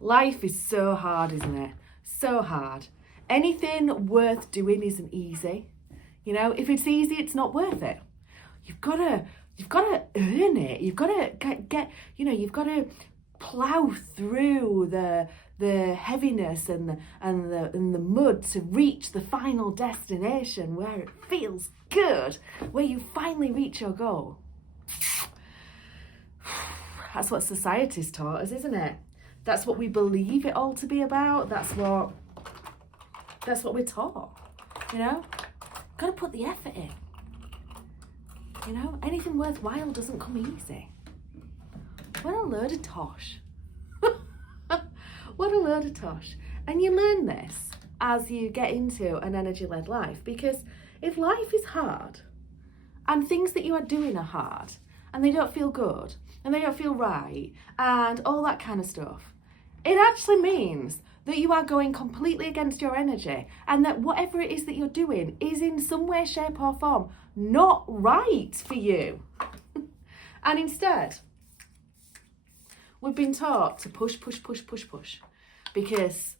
Life is so hard, isn't it? So hard. Anything worth doing isn't easy. You know, if it's easy, it's not worth it. You've got to earn it. You've got to get you've got to plow through the heaviness and the mud to reach the final destination where it feels good, where you finally reach your goal. That's what society's taught us, isn't it? That's what we believe it all to be about. That's what we're taught. You know, got to put the effort in. You know, anything worthwhile doesn't come easy. What a load of tosh. What a load of tosh. And you learn this as you get into an energy-led life, because if life is hard and things that you are doing are hard and they don't feel good and they don't feel right and all that kind of stuff, it actually means that you are going completely against your energy, and that whatever it is that you're doing is in some way, shape or form not right for you. And instead, we've been taught to push, because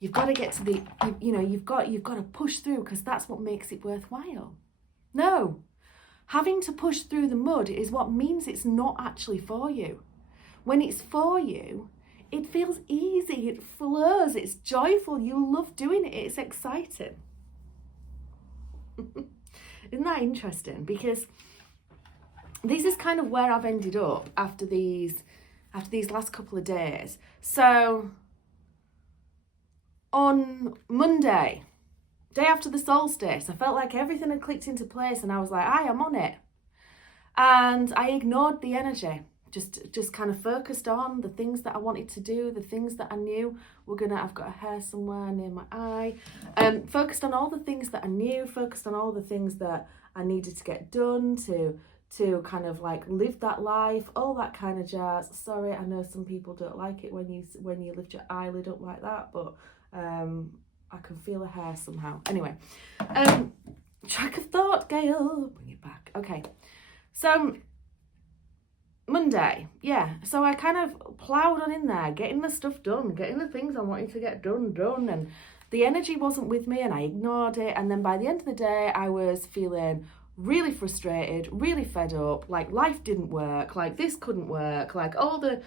you've got to get to the, you've got to push through because that's what makes it worthwhile. No, having to push through the mud is what means it's not actually for you. When it's for you, it feels easy, it flows, it's joyful, you love doing it, it's exciting. Isn't that interesting? Because this is kind of where I've ended up after these last couple of days. So on Monday, day after the solstice, I felt like everything had clicked into place and I was like, I'm on it. And I ignored the energy. Just kind of focused on the things that I wanted to do, the things that I knew I've got a hair somewhere near my eye. Focused on all the things that I knew, focused on all the things that I needed to get done to kind of like live that life, all that kind of jazz. Sorry, I know some people don't like it when you lift your eyelid up like that, but I can feel a hair somehow. Anyway, track of thought, Gail, bring it back. Okay, so Monday, yeah, so I kind of ploughed on in there, getting the stuff done, getting the things I wanted to get done, and the energy wasn't with me and I ignored it. And then by the end of the day, I was feeling really frustrated, really fed up, like life didn't work, like this couldn't work, like all the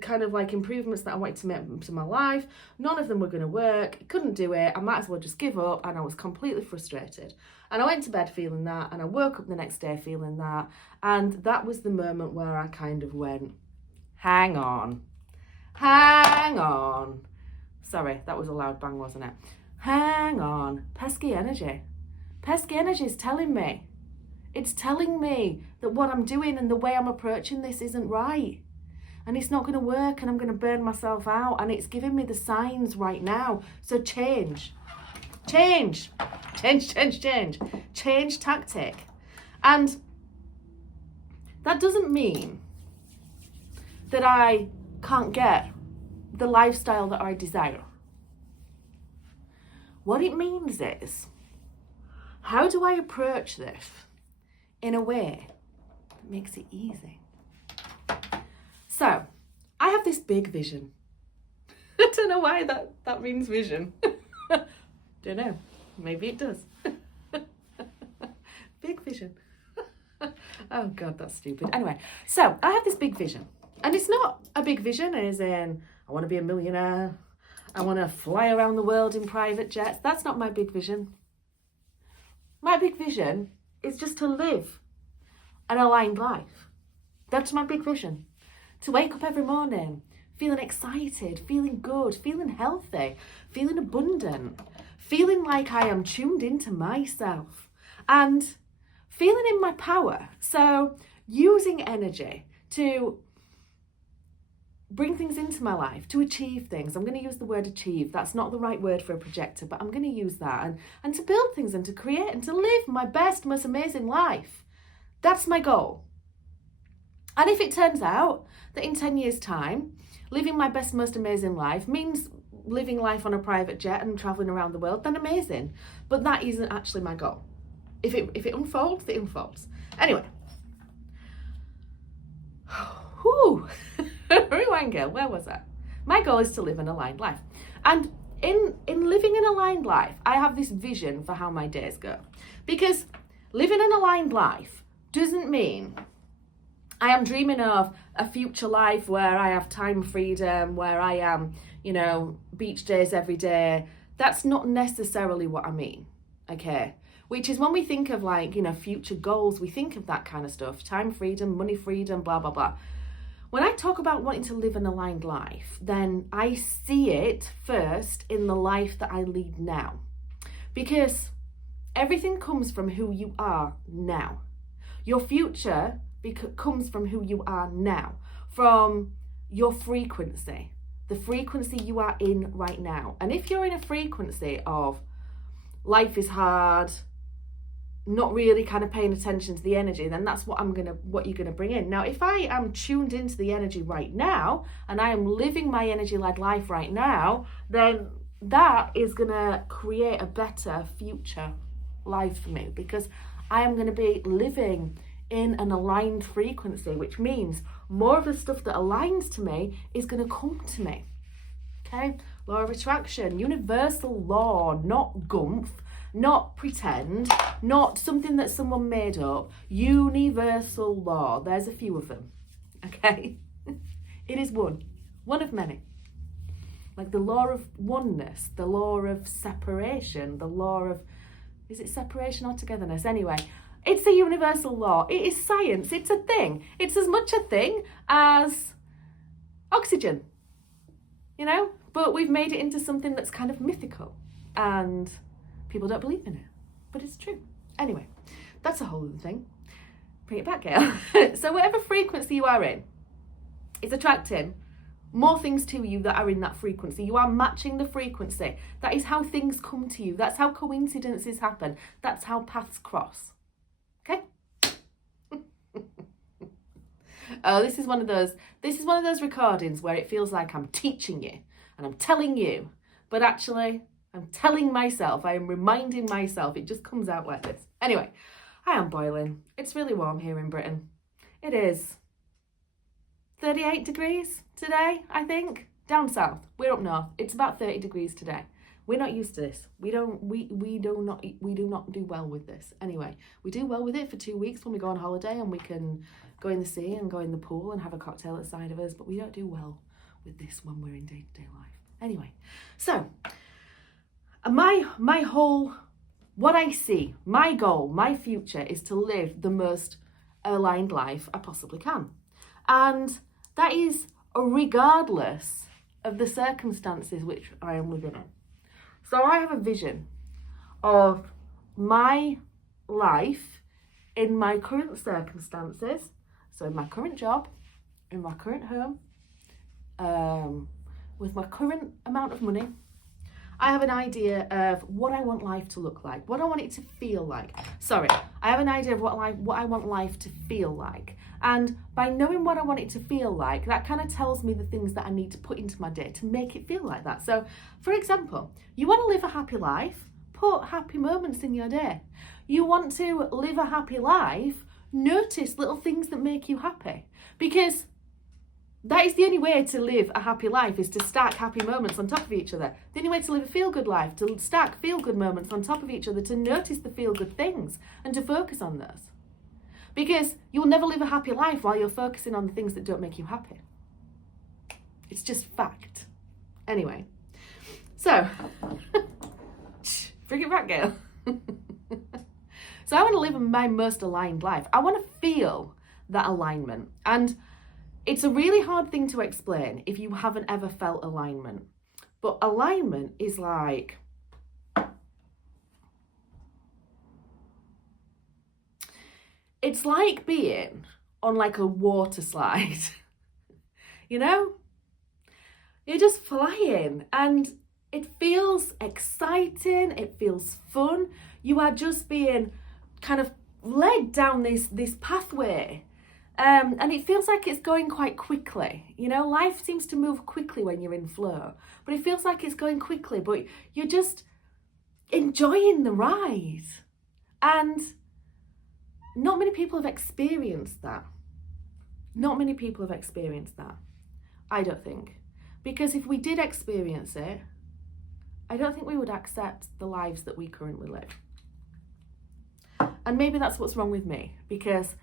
kind of like improvements that I wanted to make to my life, none of them were going to work, couldn't do it, I might as well just give up, and I was completely frustrated. And I went to bed feeling that, and I woke up the next day feeling that, and that was the moment where I kind of went, hang on. Sorry, that was a loud bang, wasn't it? Hang on, pesky energy. Pesky energy is telling me. It's telling me that what I'm doing and the way I'm approaching this isn't right. And it's not going to work, and I'm going to burn myself out, and it's giving me the signs right now. So change tactic. And that doesn't mean that I can't get the lifestyle that I desire. What it means is, how do I approach this in a way that makes it easy? So I have this big vision. I don't know why that means vision. Don't know. Maybe it does. Big vision. Oh God, that's stupid. Anyway, so I have this big vision. And it's not a big vision as in, I want to be a millionaire. I want to fly around the world in private jets. That's not my big vision. My big vision is just to live an aligned life. That's my big vision. To wake up every morning feeling excited, feeling good, feeling healthy, feeling abundant, feeling like I am tuned into myself and feeling in my power. So using energy to bring things into my life, to achieve things. I'm going to use the word achieve. That's not the right word for a projector, but I'm going to use that. And to build things and to create and to live my best, most amazing life. That's my goal. And if it turns out that in 10 years' time, living my best, most amazing life means living life on a private jet and traveling around the world, then amazing. But that isn't actually my goal. If it unfolds, it unfolds. Anyway. Whew. Rewind, girl. Where was I? My goal is to live an aligned life. And in living an aligned life, I have this vision for how my days go. Because living an aligned life doesn't mean I am dreaming of a future life where I have time freedom, where I am, you know, beach days every day. That's not necessarily what I mean, okay? Which is when we think of like, you know, future goals, we think of that kind of stuff, time freedom, money freedom, blah, blah, blah. When I talk about wanting to live an aligned life, then I see it first in the life that I lead now. Because everything comes from who you are now. Your future comes from who you are now, from your frequency, the frequency you are in right now. And if you're in a frequency of life is hard, not really kind of paying attention to the energy, then that's what you're gonna bring in. Now, if I am tuned into the energy right now and I am living my energy-led life right now, then that is gonna create a better future life for me, because I am gonna be living in an aligned frequency, which means more of the stuff that aligns to me is going to come to me. Okay? Law of attraction, universal law, not gumph, not pretend, not something that someone made up. Universal law. There's a few of them. Okay? It is one of many. Like the law of oneness, the law of separation, the law of, is it separation or togetherness? Anyway, it's a universal law. It is science. It's a thing. It's as much a thing as oxygen, you know? But we've made it into something that's kind of mythical and people don't believe in it. But it's true. Anyway, that's a whole other thing. Bring it back, Gail. So whatever frequency you are in is attracting more things to you that are in that frequency. You are matching the frequency. That is how things come to you. That's how coincidences happen. That's how paths cross. Okay. Oh, this is one of those recordings where it feels like I'm teaching you and I'm telling you, but actually I'm telling myself, I am reminding myself. It just comes out like this. Anyway, I am boiling. It's really warm here in Britain. It is 38 degrees today, I think. Down south, we're up north. It's about 30 degrees today. We're not used to this. We do not do well with this. Anyway, we do well with it for 2 weeks when we go on holiday and we can go in the sea and go in the pool and have a cocktail at the side of us, but we don't do well with this when we're in day-to-day life. Anyway, so my whole, what I see, my goal, my future is to live the most aligned life I possibly can. And that is regardless of the circumstances which I am living in. So I have a vision of my life in my current circumstances, so in my current job, in my current home, with my current amount of money. I have an idea of what I want life to look like, what I want it to feel like. I have an idea of what I want life to feel like. And by knowing what I want it to feel like, that kind of tells me the things that I need to put into my day to make it feel like that. So, for example, you want to live a happy life, put happy moments in your day. You want to live a happy life, notice little things that make you happy. Because that is the only way to live a happy life, is to stack happy moments on top of each other. The only way to live a feel-good life, to stack feel-good moments on top of each other, to notice the feel-good things and to focus on those. Because you'll never live a happy life while you're focusing on the things that don't make you happy. It's just fact. Anyway, so, bring it back, Gail. So I want to live my most aligned life. I want to feel that alignment. And it's a really hard thing to explain if you haven't ever felt alignment. But alignment is like, it's like being on like a water slide. You know? You're just flying and it feels exciting, it feels fun. You are just being kind of led down this pathway. And it feels like it's going quite quickly. You know, life seems to move quickly when you're in flow, but it feels like it's going quickly, but you're just enjoying the ride. And not many people have experienced that. Not many people have experienced that, I don't think. Because if we did experience it, I don't think we would accept the lives that we currently live. And maybe that's what's wrong with me, because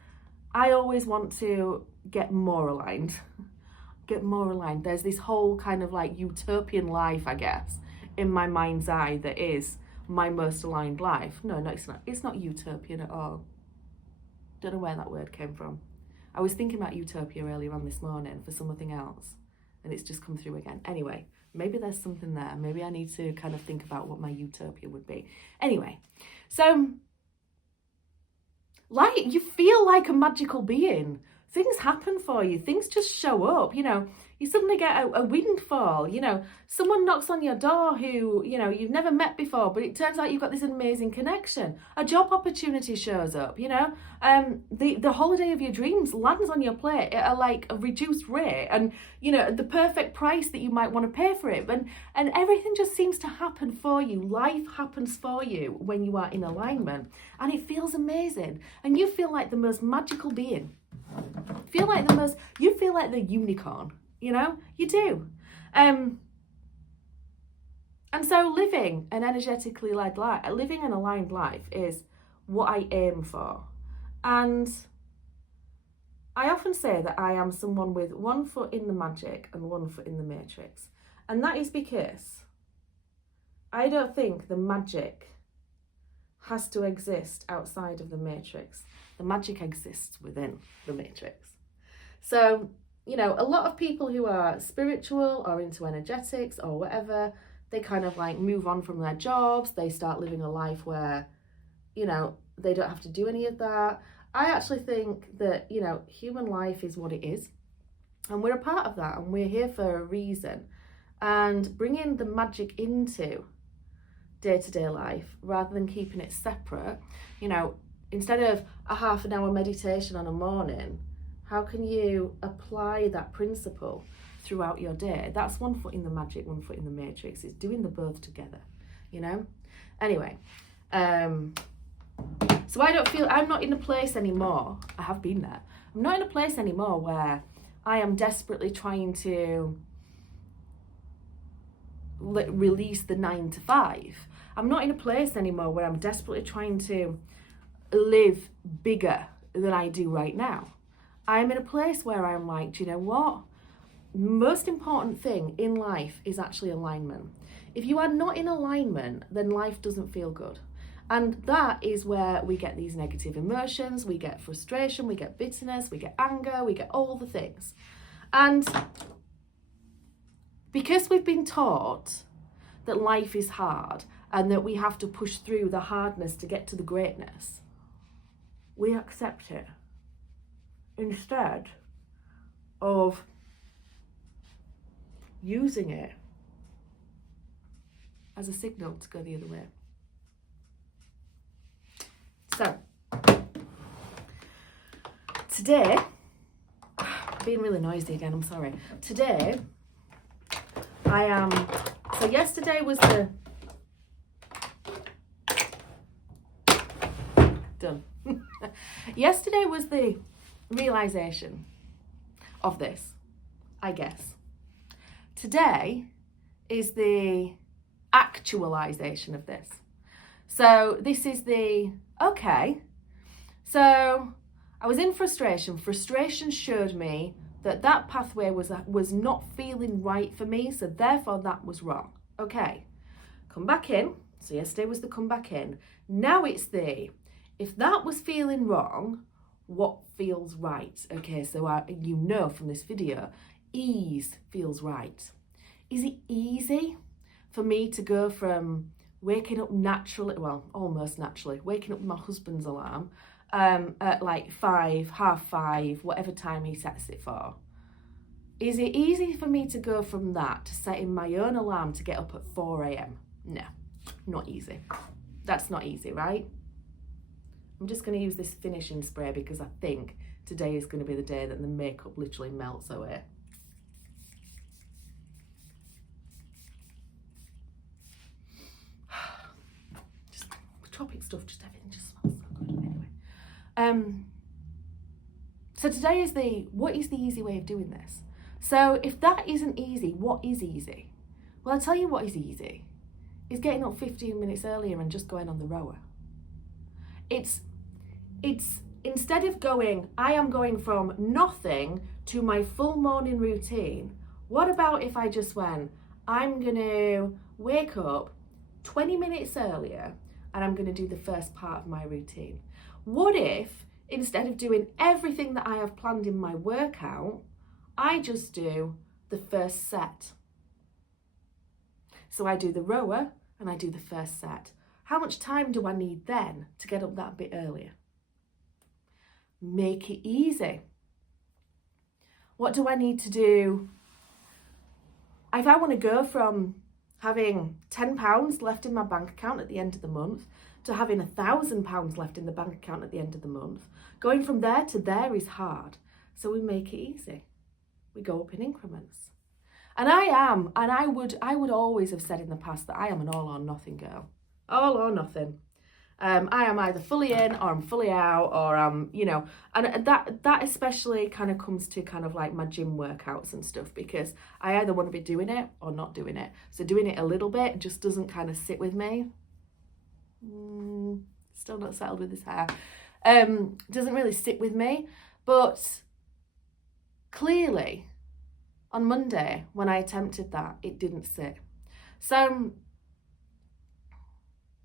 I always want to get more aligned. There's this whole kind of like utopian life, I guess, in my mind's eye that is my most aligned life. No, it's not. It's not utopian at all. Don't know where that word came from. I was thinking about utopia earlier on this morning for something else, and it's just come through again. Anyway, maybe there's something there. Maybe I need to kind of think about what my utopia would be. Anyway, so like you feel like a magical being. Things happen for you. Things just show up, you know. You suddenly get a windfall, you know. Someone knocks on your door who, you know, you've never met before, but it turns out you've got this amazing connection. A job opportunity shows up, you know. The holiday of your dreams lands on your plate at a reduced rate, and, you know, the perfect price that you might want to pay for it. And everything just seems to happen for you. Life happens for you when you are in alignment, and it feels amazing. And you feel like the most magical being. You feel like the unicorn, you know, you do. And so living an energetically led life, living an aligned life is what I aim for. And I often say that I am someone with one foot in the magic and one foot in the matrix. And that is because I don't think the magic has to exist outside of the matrix. The magic exists within the matrix. So, you know, a lot of people who are spiritual or into energetics or whatever, they kind of like move on from their jobs. They start living a life where, you know, they don't have to do any of that. I actually think that, you know, human life is what it is. And we're a part of that, and we're here for a reason. And bringing the magic into day-to-day life rather than keeping it separate, you know, instead of a half an hour meditation on a morning, how can you apply that principle throughout your day? That's one foot in the magic, one foot in the matrix. It's doing the both together, you know? Anyway, so I'm not in a place anymore. I have been there. I'm not in a place anymore where I am desperately trying to release the 9 to 5. I'm not in a place anymore where I'm desperately trying to live bigger than I do right now. I'm in a place where I'm like, do you know what? Most important thing in life is actually alignment. If you are not in alignment, then life doesn't feel good. And that is where we get these negative emotions, we get frustration, we get bitterness, we get anger, we get all the things. And because we've been taught that life is hard and that we have to push through the hardness to get to the greatness, we accept it instead of using it as a signal to go the other way. So, today, being really noisy again, I'm sorry. Today, so yesterday was done. Yesterday was the realization of this, I guess. Today is the actualization of this. So this is okay. So I was in frustration. Frustration showed me that pathway was not feeling right for me, so therefore that was wrong. Okay, come back in. So yesterday was the come back in. Now it's if that was feeling wrong, what feels right? Okay, so you know from this video, ease feels right. Is it easy for me to go from waking up naturally, well, almost naturally, waking up with my husband's alarm at like 5, half 5, whatever time he sets it for? Is it easy for me to go from that to setting my own alarm to get up at 4 a.m? No, not easy. That's not easy, right? I'm just going to use this finishing spray because I think today is going to be the day that the makeup literally melts away. Just tropic stuff, just everything just smells so good. Anyway, so today is what is the easy way of doing this? So if that isn't easy, what is easy? Well, I'll tell you what is easy. Is getting up 15 minutes earlier and just going on the rower. It's instead of I am going from nothing to my full morning routine. What about if I just went, I'm going to wake up 20 minutes earlier and I'm going to do the first part of my routine? What if instead of doing everything that I have planned in my workout, I just do the first set? So I do the rower and I do the first set. How much time do I need then to get up that bit earlier? Make it easy. What do I need to do? If I want to go from having £10 left in my bank account at the end of the month to having £1,000 left in the bank account at the end of the month, going from there to there is hard. So we make it easy. We go up in increments. And I would always have said in the past that I am an all or nothing girl. All or nothing. I am either fully in or I'm fully out, or I'm, and that especially kind of comes to kind of like my gym workouts and stuff, because I either want to be doing it or not doing it. So doing it a little bit just doesn't kind of sit with me. Still not settled with this hair. Doesn't really sit with me, but clearly on Monday when I attempted that, it didn't sit. So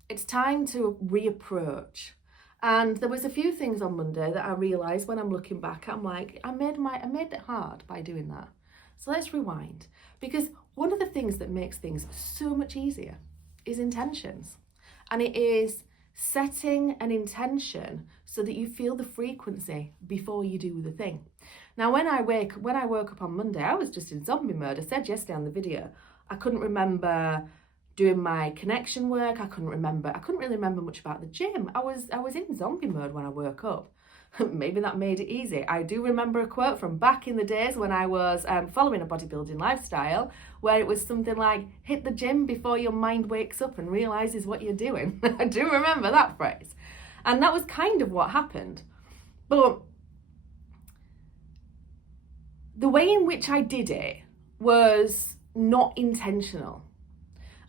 it's time to reapproach. And there was a few things on Monday that I realised when I'm looking back, I'm like, I made it hard by doing that. So let's rewind. Because one of the things that makes things so much easier is intentions. And it is setting an intention so that you feel the frequency before you do the thing. Now, when I woke up on Monday, I was just in zombie mode. I said yesterday on the video, I couldn't remember doing my connection work. I couldn't really remember much about the gym. I was in zombie mode when I woke up. Maybe that made it easy. I do remember a quote from back in the days when I was following a bodybuilding lifestyle, where it was something like, hit the gym before your mind wakes up and realizes what you're doing. I do remember that phrase. And that was kind of what happened. But the way in which I did it was not intentional.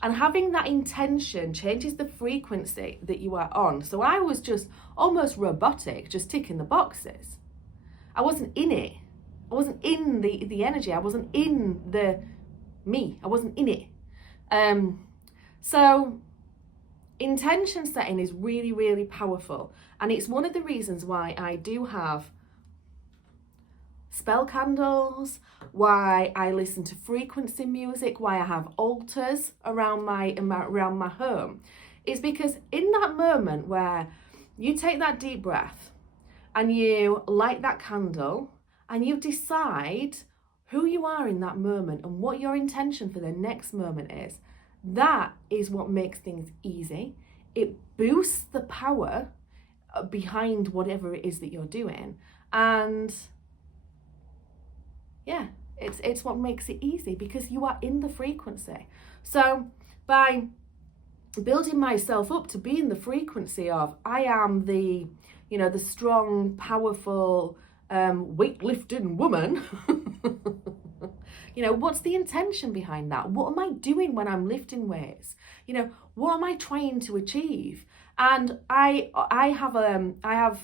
And having that intention changes the frequency that you are on. So I was just almost robotic, just ticking the boxes. I wasn't in it. I wasn't in the energy. I wasn't in the me. I wasn't in it. So intention setting is really, really powerful. And it's one of the reasons why I do have spell candles, why I listen to frequency music, why I have altars around my home, is because in that moment where you take that deep breath and you light that candle and you decide who you are in that moment and what your intention for the next moment is, that is what makes things easy. It boosts the power behind whatever it is that you're doing, and yeah, it's what makes it easy because you are in the frequency. So by building myself up to be in the frequency of I am the strong, powerful, weightlifting woman, what's the intention behind that? What am I doing when I'm lifting weights? What am I trying to achieve? And I have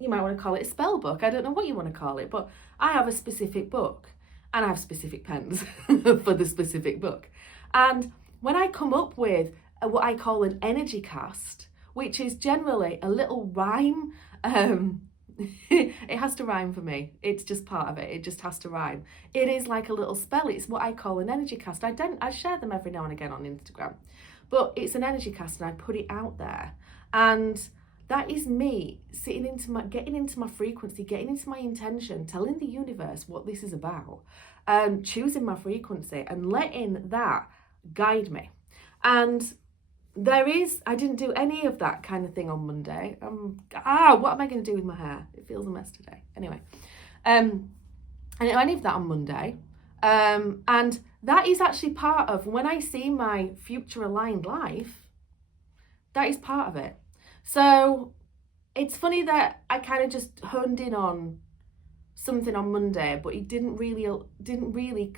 you might want to call it a spell book. I don't know what you want to call it, but I have a specific book and I have specific pens for the specific book. And when I come up with what I call an energy cast, which is generally a little rhyme, it has to rhyme for me. It's just part of it. It just has to rhyme. It is like a little spell. It's what I call an energy cast. I share them every now and again on Instagram, but it's an energy cast and I put it out there. And that is me getting into my frequency, getting into my intention, telling the universe what this is about, choosing my frequency and letting that guide me. And I didn't do any of that kind of thing on Monday. What am I going to do with my hair? It feels a mess today. Anyway, I didn't do any of that on Monday. And that is actually part of when I see my future aligned life, that is part of it. So it's funny that I kind of just honed in on something on Monday, but it didn't really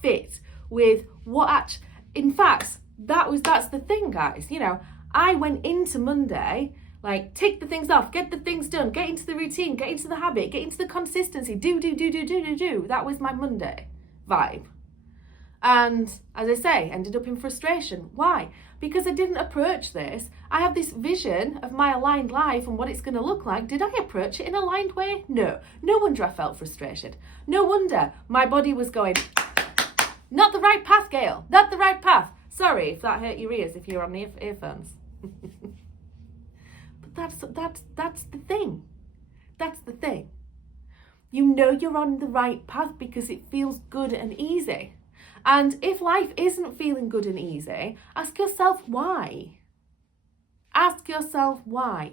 fit with what in fact, that's the thing, guys. You know, I went into Monday like, tick the things off, get the things done, get into the routine, get into the habit, get into the consistency, do. That was my Monday vibe. And as I say, ended up in frustration. Why? Because I didn't approach this. I have this vision of my aligned life and what it's going to look like. Did I approach it in an aligned way? No. No wonder I felt frustrated. No wonder my body was going, not the right path, Gail, not the right path. Sorry if that hurt your ears if you're on the earphones. But that's the thing. That's the thing. You know you're on the right path because it feels good and easy. And if life isn't feeling good and easy, ask yourself why. Ask yourself why.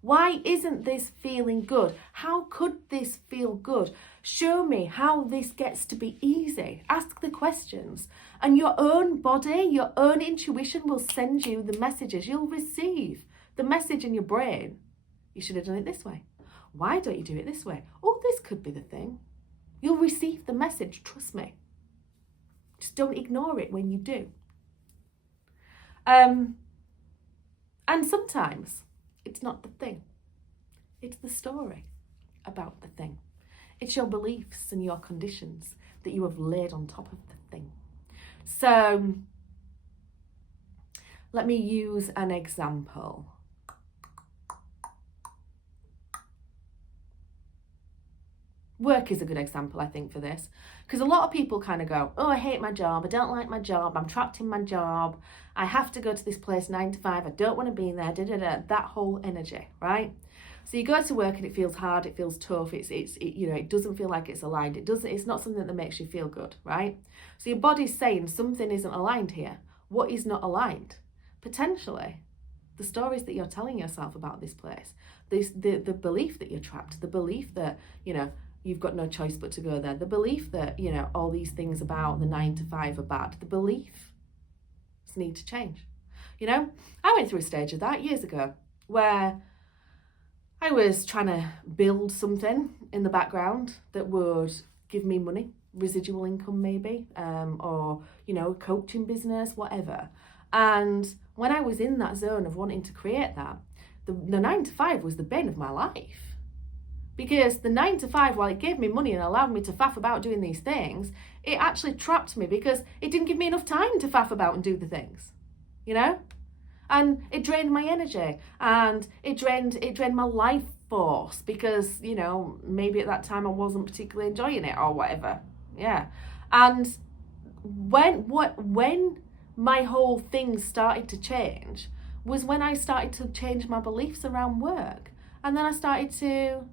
Why isn't this feeling good? How could this feel good? Show me how this gets to be easy. Ask the questions. And your own body, your own intuition will send you the messages. You'll receive the message in your brain. You should have done it this way. Why don't you do it this way? Oh, this could be the thing. You'll receive the message, trust me. Just don't ignore it when you do. And sometimes it's not the thing. It's the story about the thing. It's your beliefs and your conditions that you have laid on top of the thing. So let me use an example. Work is a good example, I think, for this. Because a lot of people kind of go, oh, I hate my job. I don't like my job. I'm trapped in my job. I have to go to this place 9 to 5. I don't want to be there. That whole energy, right? So you go to work and it feels hard. It feels tough. It doesn't feel like it's aligned. It's not something that makes you feel good, right? So your body's saying something isn't aligned here. What is not aligned? Potentially, the stories that you're telling yourself about this place, the belief that you're trapped, the belief that, you've got no choice but to go there. The belief that, all these things about the 9 to 5 are bad. The beliefs need to change. I went through a stage of that years ago where I was trying to build something in the background that would give me money, residual income maybe, or, coaching business, whatever. And when I was in that zone of wanting to create that, the 9 to 5 was the bane of my life. Because the 9 to 5, while it gave me money and allowed me to faff about doing these things, it actually trapped me because it didn't give me enough time to faff about and do the things, And it drained my energy and it drained my life force because, maybe at that time I wasn't particularly enjoying it or whatever. Yeah. And when my whole thing started to change was when I started to change my beliefs around work. And then I started to